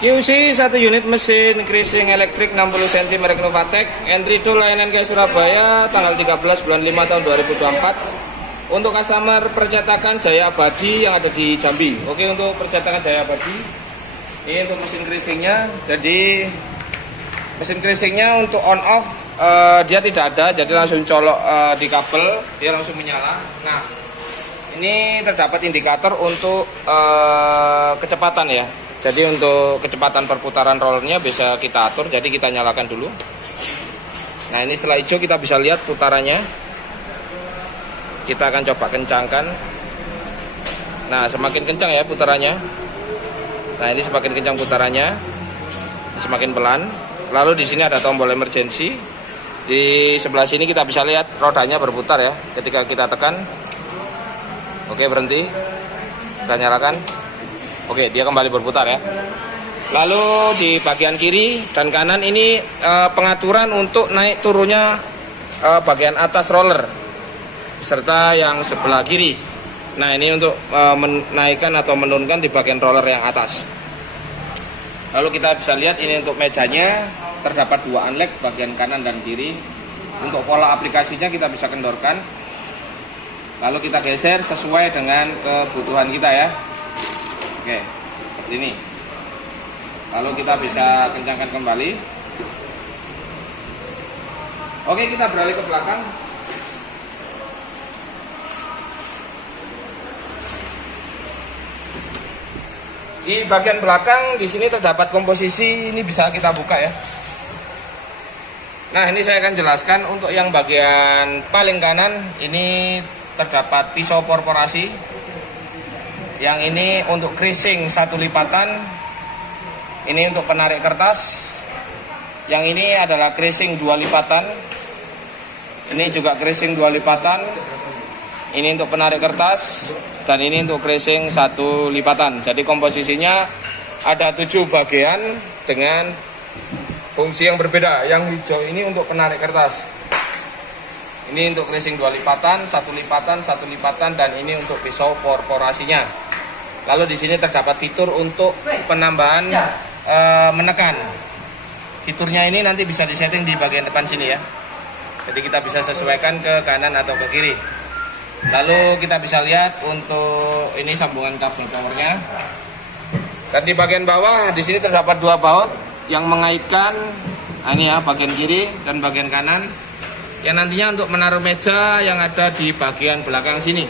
QC 1 unit mesin greasing elektrik 60 cm merek Novatec, entry tool layanan ke Surabaya tanggal 13 bulan 5 tahun 2024 untuk customer percetakan Jaya Abadi yang ada di Jambi. Oke, untuk percetakan Jaya Abadi ini untuk mesin greasingnya. Jadi mesin greasingnya untuk on off dia tidak ada, jadi langsung colok di kabel dia langsung menyala. Nah, ini terdapat indikator untuk kecepatan ya. Jadi untuk kecepatan perputaran rollernya bisa kita atur. Jadi kita nyalakan dulu. Nah, ini setelah hijau kita bisa lihat putarannya. Kita akan coba kencangkan. Nah, semakin kencang ya putarannya. Nah, ini semakin kencang putarannya, semakin pelan. Lalu di sini ada tombol emergency. Di sebelah sini kita bisa lihat rodanya berputar ya. Ketika kita tekan, oke, berhenti. Kita nyalakan. Oke, dia kembali berputar ya. Lalu di bagian kiri dan kanan ini pengaturan untuk naik turunnya bagian atas roller serta yang sebelah kiri. Nah, ini untuk menaikkan atau menurunkan di bagian roller yang atas. Lalu kita bisa lihat ini untuk mejanya terdapat dua unlock bagian kanan dan kiri. Untuk pola aplikasinya kita bisa kendorkan. Lalu kita geser sesuai dengan kebutuhan kita ya. Oke, seperti ini. Lalu kita bisa kencangkan kembali. Oke, kita beralih ke belakang. Di bagian belakang di sini terdapat komposisi, ini bisa kita buka ya. Nah, ini saya akan jelaskan untuk yang bagian paling kanan ini terdapat pisau perforasi. Yang ini untuk greasing 1 lipatan. Ini untuk penarik kertas. Yang ini adalah greasing 2 lipatan. Ini juga greasing 2 lipatan. Ini untuk penarik kertas. Dan ini untuk greasing 1 lipatan. Jadi komposisinya ada 7 bagian dengan fungsi yang berbeda. Yang hijau ini untuk penarik kertas. Ini untuk greasing 2 lipatan, 1 lipatan, 1 lipatan, dan ini untuk pisau perforasinya. Lalu di sini terdapat fitur untuk penambahan menekan. Fiturnya ini nanti bisa disetting di bagian depan sini ya. Jadi kita bisa sesuaikan ke kanan atau ke kiri. Lalu kita bisa lihat untuk ini sambungan kabel powernya. Dan di bagian bawah di sini terdapat 2 baut yang mengaitkan ini ya, bagian kiri dan bagian kanan. Yang nantinya untuk menaruh meja yang ada di bagian belakang sini.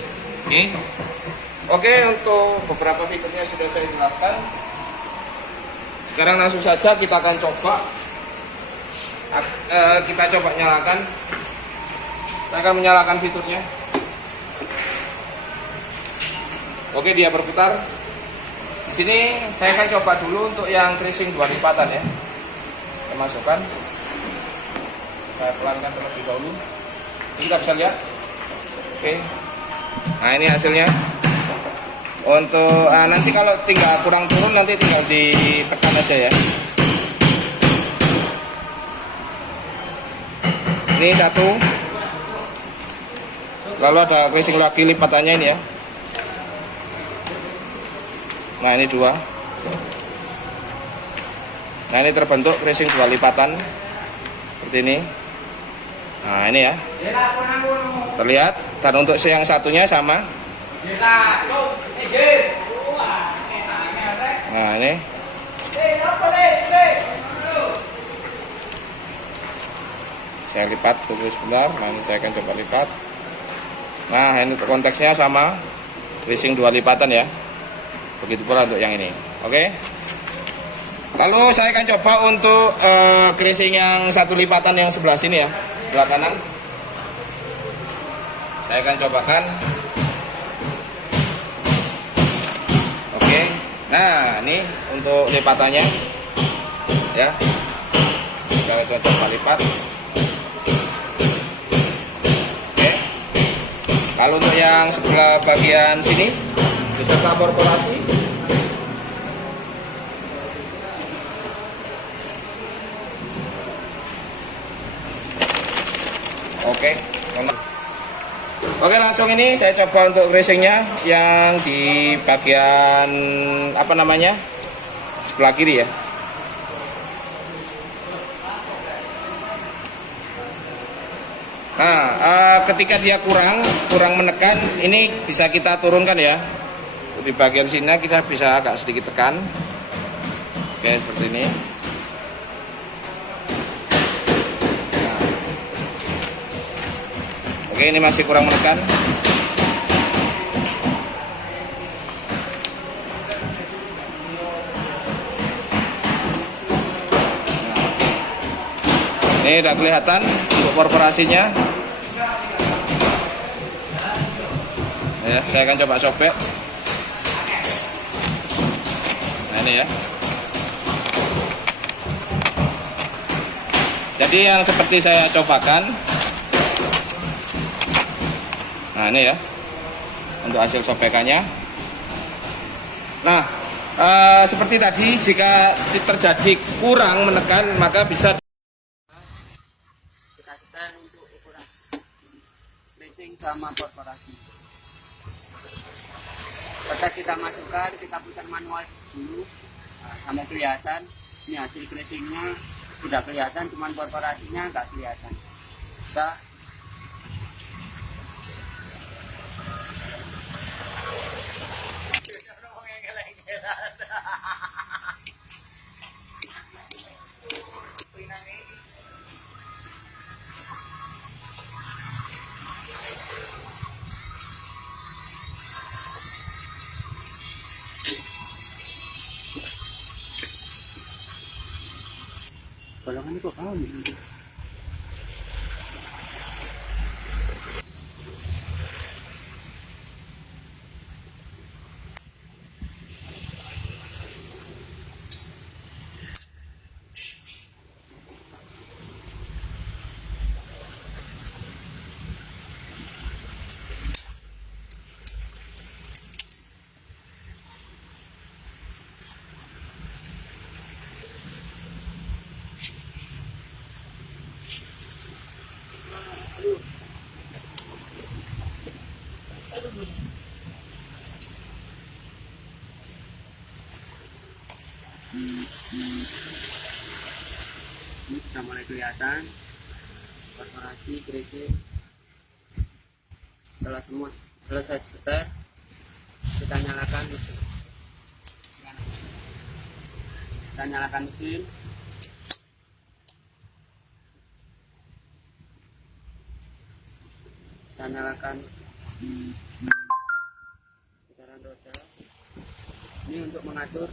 Oke, untuk beberapa fiturnya sudah saya jelaskan. Sekarang langsung saja kita akan coba. Kita coba nyalakan. Saya akan menyalakan fiturnya. Oke, dia berputar. Di sini saya akan coba dulu untuk yang greasing 2 lipatan ya. Saya masukkan. Saya pelankan terlebih dahulu. Ini kita bisa lihat. Oke. Nah, ini hasilnya. Untuk nanti kalau tinggal kurang turun nanti tinggal ditekan aja ya. Ini 1. Lalu ada greasing lagi lipatannya ini ya. Nah, ini 2. Nah, ini terbentuk greasing 2 lipatan seperti ini. Nah, ini ya. Terlihat. Dan untuk yang satunya sama. Nah, ini. Saya lipat tunggu sebentar. Nah, ini saya akan coba lipat. Nah, ini konteksnya sama. Greasing 2 lipatan ya. Begitu pula untuk yang ini. Oke. Lalu saya akan coba untuk greasing yang 1 lipatan yang sebelah sini ya. Sebelah kanan. Saya akan cobakan. Nah, ini untuk lipatannya ya. Kita coba lipat. Oke. Lalu untuk yang sebelah bagian sini beserta korporasi. Oke. Oke, langsung ini saya coba untuk greasingnya yang di bagian apa namanya sebelah kiri ya. Nah, ketika dia kurang menekan, ini bisa kita turunkan ya. Di bagian sini kita bisa agak sedikit tekan. Oke, seperti ini. Nah. Oke, ini masih kurang menekan. Nah. Ini udah kelihatan untuk perforasinya. Ya, saya akan coba sobek. Nah, ini ya. Jadi yang seperti saya cobakan. Nah, ini ya. Untuk hasil sobekannya. Nah, seperti tadi, jika terjadi kurang menekan, maka bisa kita setel untuk ukuran racing sama korporasi. Pada kita masukkan, kita putar manual dulu. Nah, sampai kelihatan ini hasil racingnya sudah kelihatan, cuman korporasinya nggak kelihatan. Kita golongan itu apa? Ini sudah mulai kelihatan korporasi racing. Setelah semua selesai setel, kita nyalakan mesin. Kita nyalakan mesin. Kita nyalakan putaran roda. Ini untuk mengatur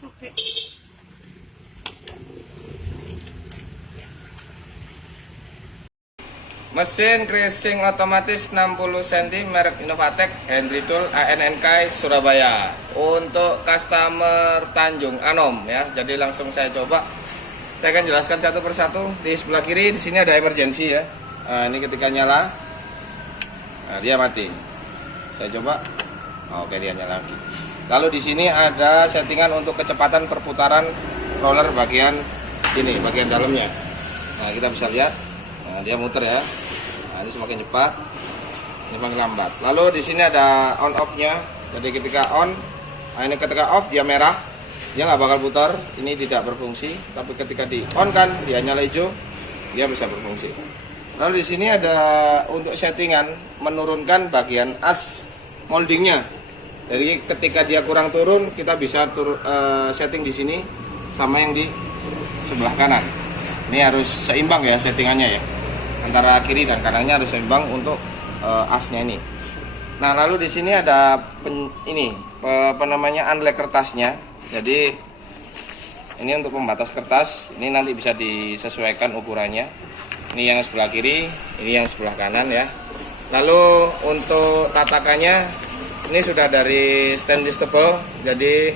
Sobek. Mesin crushing otomatis 60 cm merek Innovatec, Henry Tool, ANNK Surabaya. Untuk customer Tanjung Anom ya. Jadi langsung saya coba. Saya akan jelaskan satu persatu. Di sebelah kiri di sini ada emergency ya. Nah, ini ketika nyala, nah, dia mati. Saya coba. Oke, dia nyala lagi. Lalu di sini ada settingan untuk kecepatan perputaran roller bagian ini, bagian dalamnya. Nah, kita bisa lihat. Nah, dia muter ya. Nah, ini semakin cepat, ini semakin lambat. Lalu di sini ada on off-nya. Jadi ketika on, nah ini ketika off dia merah, dia nggak bakal putar. Ini tidak berfungsi. Tapi ketika di on kan, dia nyala hijau, dia bisa berfungsi. Lalu di sini ada untuk settingan menurunkan bagian as moldingnya. Jadi ketika dia kurang turun, kita bisa setting di sini sama yang di sebelah kanan. Ini harus seimbang ya settingannya ya. Antara kiri dan kanannya harus seimbang untuk asnya ini. Nah, lalu di sini ada unlek kertasnya. Jadi ini untuk pembatas kertas. Ini nanti bisa disesuaikan ukurannya. Ini yang sebelah kiri, ini yang sebelah kanan ya. Lalu untuk tatakannya ini sudah dari stainless tebal, jadi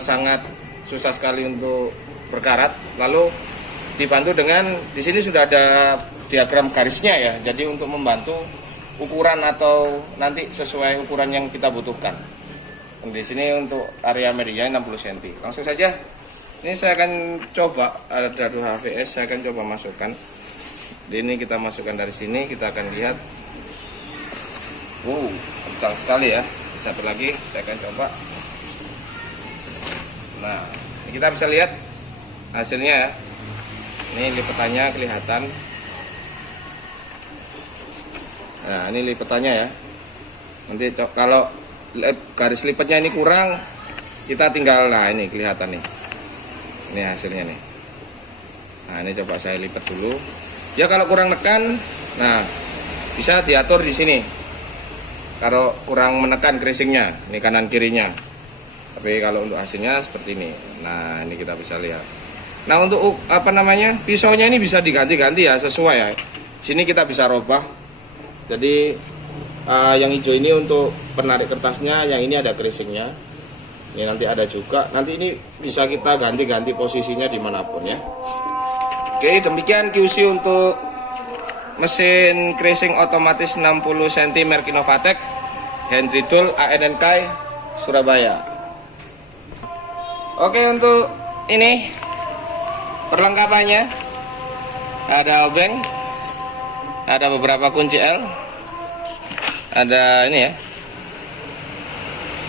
sangat susah sekali untuk berkarat. Lalu dibantu dengan di sini sudah ada diagram garisnya ya. Jadi untuk membantu ukuran atau nanti sesuai ukuran yang kita butuhkan. Di sini untuk area medianya 60 cm. Langsung saja. Ini saya akan coba ada 2 HVS, saya akan coba masukkan. Ini kita masukkan dari sini, kita akan lihat. Kencang sekali ya. Satu lagi, saya akan coba. Nah, ini kita bisa lihat hasilnya ya. Ini lipatannya kelihatan. Nah, ini lipatannya ya. Nanti kalau garis lipatnya ini kurang, kita tinggal, nah ini kelihatan nih. Ini hasilnya nih. Nah, ini coba saya lipat dulu. Ya kalau kurang nekan, nah bisa diatur di sini. Kalau kurang menekan creasingnya, ini kanan kirinya. Tapi kalau untuk hasilnya seperti ini. Nah, ini kita bisa lihat. Nah, untuk pisaunya ini bisa diganti-ganti ya, sesuai ya. Sini kita bisa robah. Jadi yang hijau ini untuk penarik kertasnya, yang ini ada creasingnya. Ini nanti ada juga. Nanti ini bisa kita ganti-ganti posisinya dimanapun ya. Oke, demikian QC untuk mesin creasing otomatis 60 cm merek Innovatec, Henry Tool ANNK Surabaya. Oke, untuk ini perlengkapannya ada obeng, ada beberapa kunci L, ada ini ya.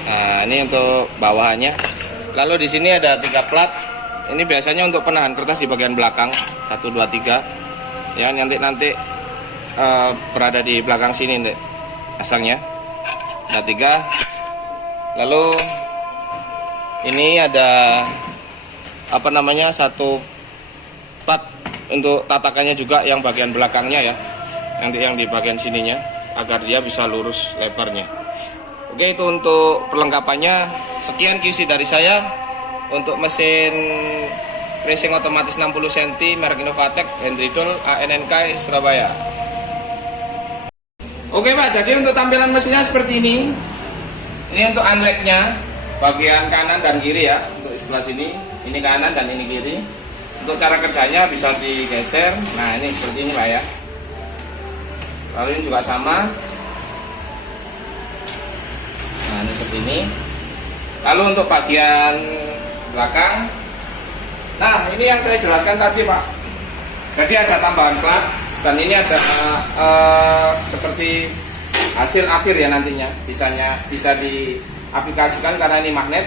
Nah, ini untuk bawahannya. Lalu di sini ada 3 plat. Ini biasanya untuk penahan kertas di bagian belakang 1, 2, 3. Ya, nanti berada di belakang sini nih pasangnya. Ada 3. Lalu ini ada satu plat untuk tatakannya juga yang bagian belakangnya ya. Nanti yang di bagian sininya agar dia bisa lurus lebarnya. Oke, itu untuk perlengkapannya. Sekian QC dari saya untuk mesin creasing otomatis 60 cm merek Innovatec, Henry Tool ANNK Surabaya. Oke Pak, jadi untuk tampilan mesinnya seperti ini. Ini untuk unlock-nya bagian kanan dan kiri ya. Untuk sebelah sini, ini kanan dan ini kiri. Untuk cara kerjanya bisa digeser. Nah, ini seperti ini Pak ya. Lalu ini juga sama. Nah, ini seperti ini. Lalu untuk bagian belakang, nah ini yang saya jelaskan tadi Pak. Jadi ada tambahan plat dan ini ada seperti hasil akhir ya nantinya. Bisa diaplikasikan karena ini magnet.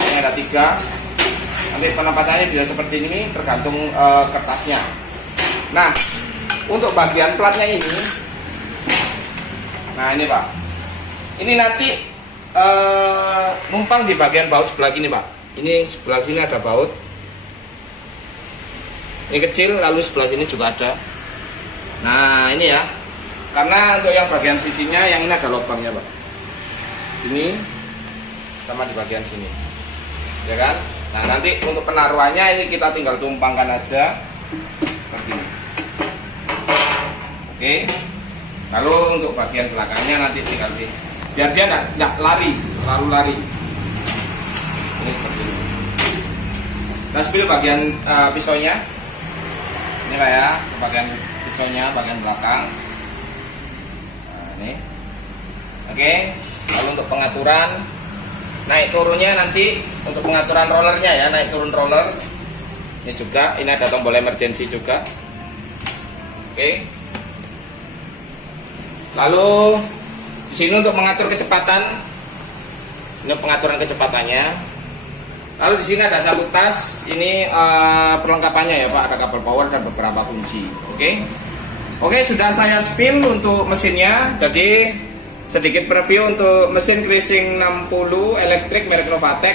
Ini ada 3. Nanti penempatannya bisa seperti ini tergantung kertasnya. Nah, untuk bagian platnya ini, nah ini Pak. Ini nanti numpang di bagian baut sebelah ini Pak. Ini sebelah sini ada baut. Ini kecil, lalu sebelah sini juga ada. Nah ini ya. Karena untuk yang bagian sisinya, yang ini ada lubangnya Pak. Sini sama di bagian sini, ya kan? Nah nanti untuk penaruhannya ini kita tinggal tumpangkan aja seperti ini. Oke. Lalu untuk bagian belakangnya nanti tinggal biar dia nggak terlalu lari. Ini seperti ini. Nah, spill bagian pisaunya. Ini Pak ya, bagian pisaunya bagian belakang. Nah, ini. Oke. Lalu untuk pengaturan naik turunnya nanti untuk pengaturan rollernya ya, naik turun roller. Ini juga, ini ada tombol emergency juga. Oke. Lalu di sini untuk mengatur kecepatan, ini pengaturan kecepatannya. Lalu di sini ada satu tas, ini perlengkapannya ya Pak, ada kabel power dan beberapa kunci. Oke, sudah saya spill untuk mesinnya. Jadi sedikit preview untuk mesin creasing 60 elektrik merek Innovatec